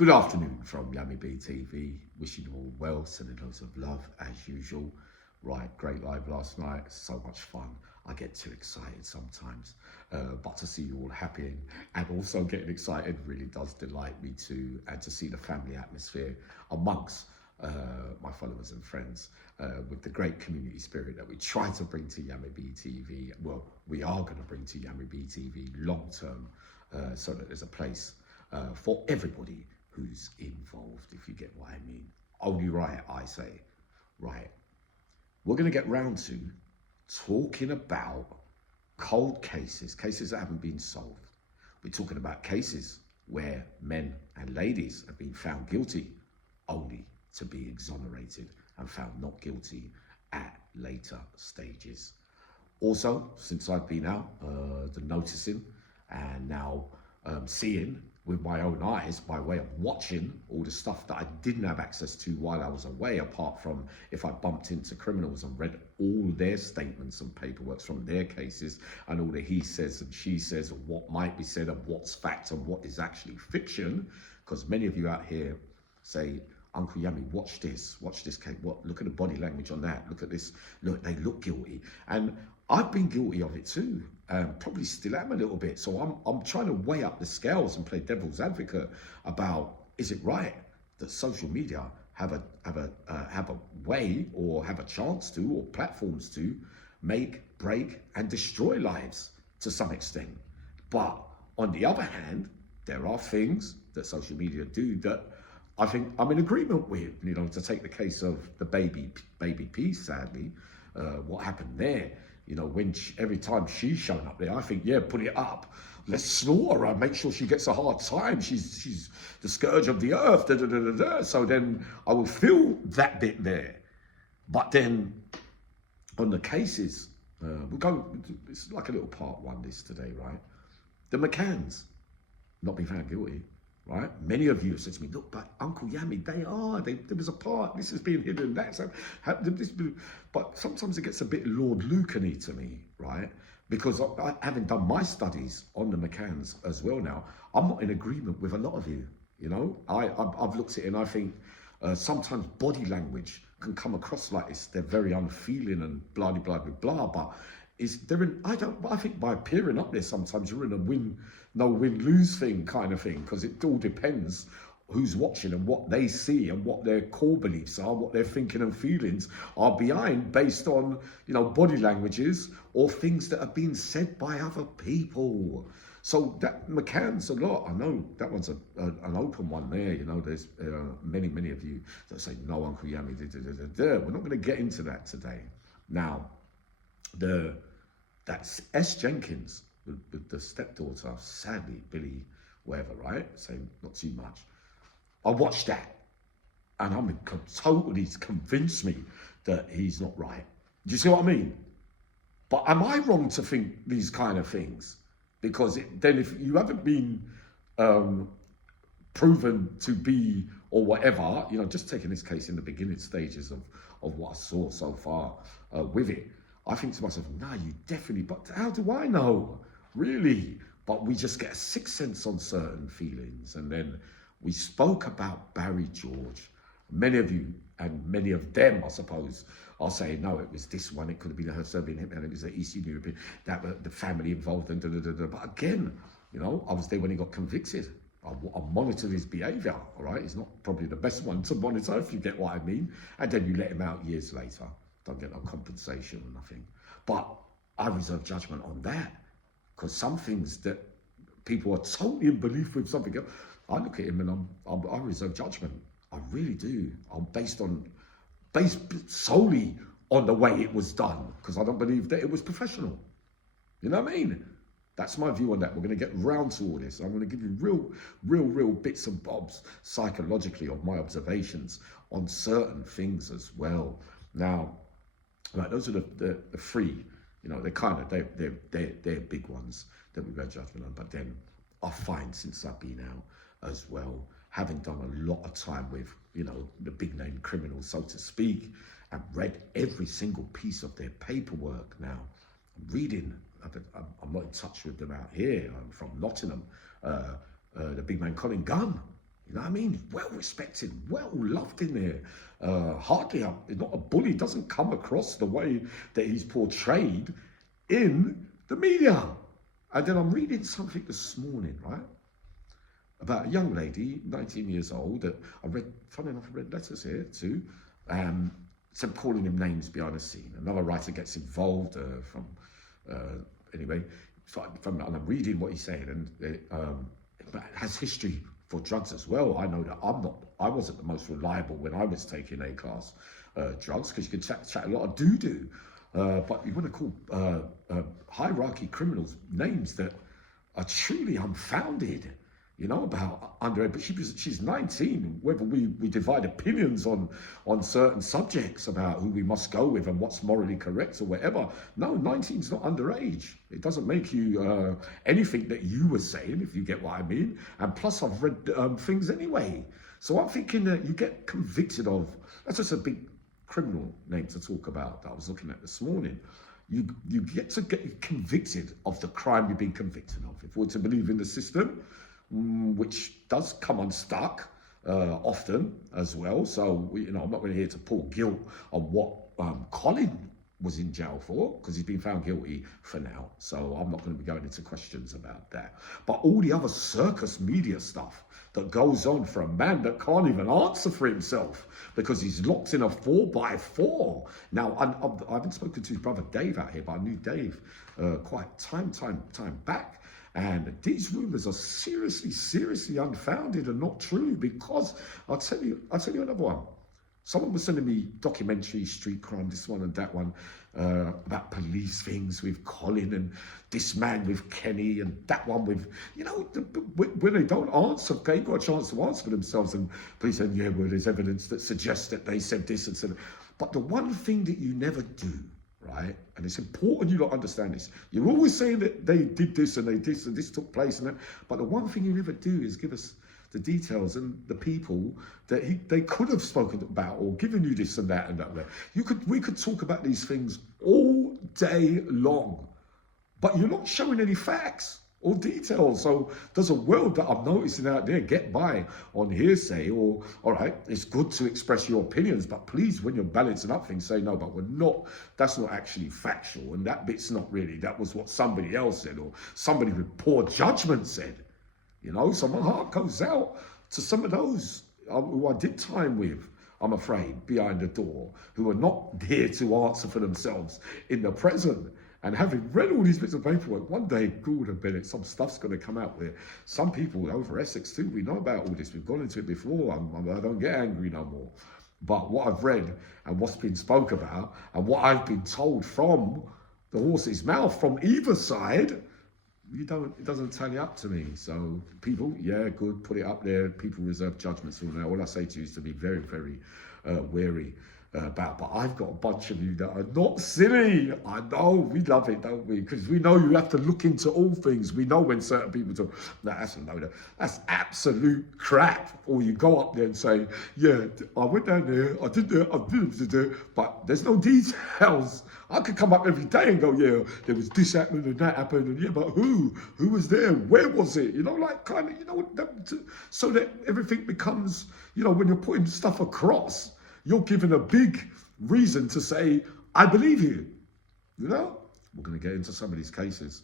Good afternoon from Yummy B TV. Wishing you all well, sending loads of love as usual. Right, great live last night. So much fun. I get too excited sometimes, but to see you all happy and also getting excited really does delight me too. And to see the family atmosphere amongst my followers and friends with the great community spirit that we try to bring to Yummy B TV. Well, we are going to bring to Yummy B TV long term, so that there's a place for everybody who's involved, if you get what I mean. Only right, I say. Right. We're going to get round to talking about cold cases that haven't been solved. We're talking about cases where men and ladies have been found guilty only to be exonerated and found not guilty at later stages. Also, since I've been out, the noticing and now seeing with my own eyes by way of watching all the stuff that I didn't have access to while I was away, apart from if I bumped into criminals and read all their statements and paperwork from their cases and all the he says and she says and what might be said and what's fact and what is actually fiction. Because many of you out here say, Uncle Yummy, watch this case. What? Look at the body language on that. Look at this. Look, they look guilty. And I've been guilty of it too. Probably still am a little bit. So I'm trying to weigh up the scales and play devil's advocate about, is it right that social media have a way or have a chance to, or platforms to make, break and destroy lives to some extent. But on the other hand, there are things that social media do that I think I'm in agreement with. You know, to take the case of the baby P, sadly, what happened there. You know, when every time she's shown up there, I think, yeah, put it up. Let's slaughter her. Make sure she gets a hard time. She's the scourge of the earth. Da, da, da, da, da. So then I will feel that bit there. But then on the cases, we'll go. It's like a little part one this today, right? The McCanns not been found guilty. Right? Many of you have said to me, look, but Uncle Yummy, there was a part, this is being hidden, but sometimes it gets a bit Lord Lucan-y to me, right? Because I having done my studies on the McCanns as well now, I'm not in agreement with a lot of you, you know? I've looked at it and I think sometimes body language can come across like this. They're very unfeeling and blah, blah, blah, blah, but I think by appearing up there sometimes you're in a no win lose thing kind of thing, because it all depends who's watching and what they see and what their core beliefs are, what their thinking and feelings are behind, based on, you know, body languages or things that have been said by other people. So that McCann's a lot. I know that one's an open one there. You know, there's many of you that say, no, Uncle Yummy, we're not going to get into that today. Now, that's S. Jenkins, the stepdaughter, sadly, Billy, whatever, right? Saying not too much. I watched that and I'm totally convinced me that he's not right. Do you see what I mean? But am I wrong to think these kind of things? Because then if you haven't been proven to be or whatever, you know, just taking this case in the beginning stages of what I saw so far with it, I think to myself, no, you definitely, but how do I know? Really? But we just get a sixth sense on certain feelings. And then we spoke about Barry George. Many of you, and many of them, I suppose, are saying, no, it was this one, it could have been her Serbian hitman, it was the Eastern European, that the family involved, and da. But again, you know, I was there when he got convicted. I monitored his behaviour, all right? He's not probably the best one to monitor, if you get what I mean. And then you let him out years later. Don't get no compensation or nothing. But I reserve judgment on that, because some things that people are totally in belief with something else, I look at him and I reserve judgment. I really do. I'm based solely on the way it was done, because I don't believe that it was professional. You know what I mean? That's my view on that. We're going to get round to all this. I'm going to give you real bits and bobs psychologically of my observations on certain things as well. Now, right, those are the three, you know, they're big ones that we've got judgment on. But then I find, since I've been out as well, having done a lot of time with, you know, the big name criminals, so to speak, and read every single piece of their paperwork now, I'm reading, I'm not in touch with them out here. I'm from Nottingham, the big man Colin Gunn. You know what I mean? Well respected, well loved in there. Hardly, not a bully, doesn't come across the way that he's portrayed in the media. And then I'm reading something this morning, right? About a young lady, 19 years old, that I read, funny enough, I read letters here too, some calling him names behind the scene. Another writer gets involved anyway, and I'm reading what he's saying, and it has history for drugs as well. I know that I wasn't the most reliable when I was taking A-class drugs, because you can chat a lot of doo-doo. But you want to call hierarchy criminals names that are truly unfounded, you know, about underage. But she's 19. Whether we divide opinions on certain subjects about who we must go with and what's morally correct or whatever. No, 19's not underage. It doesn't make you anything that you were saying, if you get what I mean. And plus, I've read things anyway. So I'm thinking that you get convicted of, that's just a big criminal name to talk about that I was looking at this morning. You get to get convicted of the crime you've been convicted of. If we're to believe in the system, which does come unstuck often as well. So I'm not really here to pull guilt on what Colin was in jail for, because he's been found guilty for now. So I'm not going to be going into questions about that. But all the other circus media stuff that goes on for a man that can't even answer for himself because he's locked in a 4x4. Now, I haven't spoken to his brother Dave out here, but I knew Dave quite time back. And these rumors are seriously unfounded and not true, because I'll tell you another one. Someone was sending me documentaries, street crime, this one and that one, about police things with Colin, and this man with Kenny, and that one with, when they don't answer, they've got a chance to answer for themselves, and police saying, yeah, well, there's evidence that suggests that they said this and said that. But the one thing that you never do, right, and it's important you don't understand this, you're always saying that they did this and this took place and that, but the one thing you never do is give us the details and the people that they could have spoken about or given you this and that and that. We could talk about these things all day long, but you're not showing any facts or details. So there's a world that I'm noticing out there get by on hearsay, or, all right, it's good to express your opinions, but please, when you're balancing up things, say, no, but that's not actually factual, and that bit's not really, that was what somebody else said, or somebody with poor judgment said. So my heart goes out to some of those who I did time with, I'm afraid, behind the door, who are not here to answer for themselves in the present. And having read all these bits of paperwork, one day, Gordon Bennett, some stuff's going to come out where some people over Essex too, we know about all this. We've gone into it before. I don't get angry no more. But what I've read and what's been spoke about and what I've been told from the horse's mouth from either side, it doesn't tally up to me. So people, yeah, good, put it up there. People reserve judgments all now. All I say to you is to be very, very wary about. But I've got a bunch of you that are not silly. I know, we love it, don't we? Because we know you have to look into all things. We know when certain people talk, that's absolute crap. Or you go up there and say, yeah, I went down there, I did that, but there's no details. I could come up every day and go, yeah, there was this happened and that happened, and yeah, but who was there? Where was it? So that everything becomes, when you're putting stuff across, you're given a big reason to say, I believe you. We're going to get into some of these cases,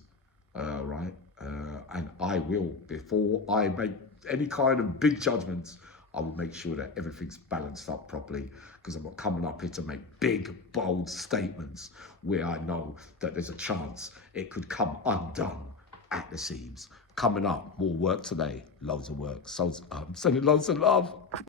right? And I will, before I make any kind of big judgments, I will make sure that everything's balanced up properly, because I'm not coming up here to make big, bold statements where I know that there's a chance it could come undone at the seams. Coming up, more work today, loads of work. So I'm sending loads of love.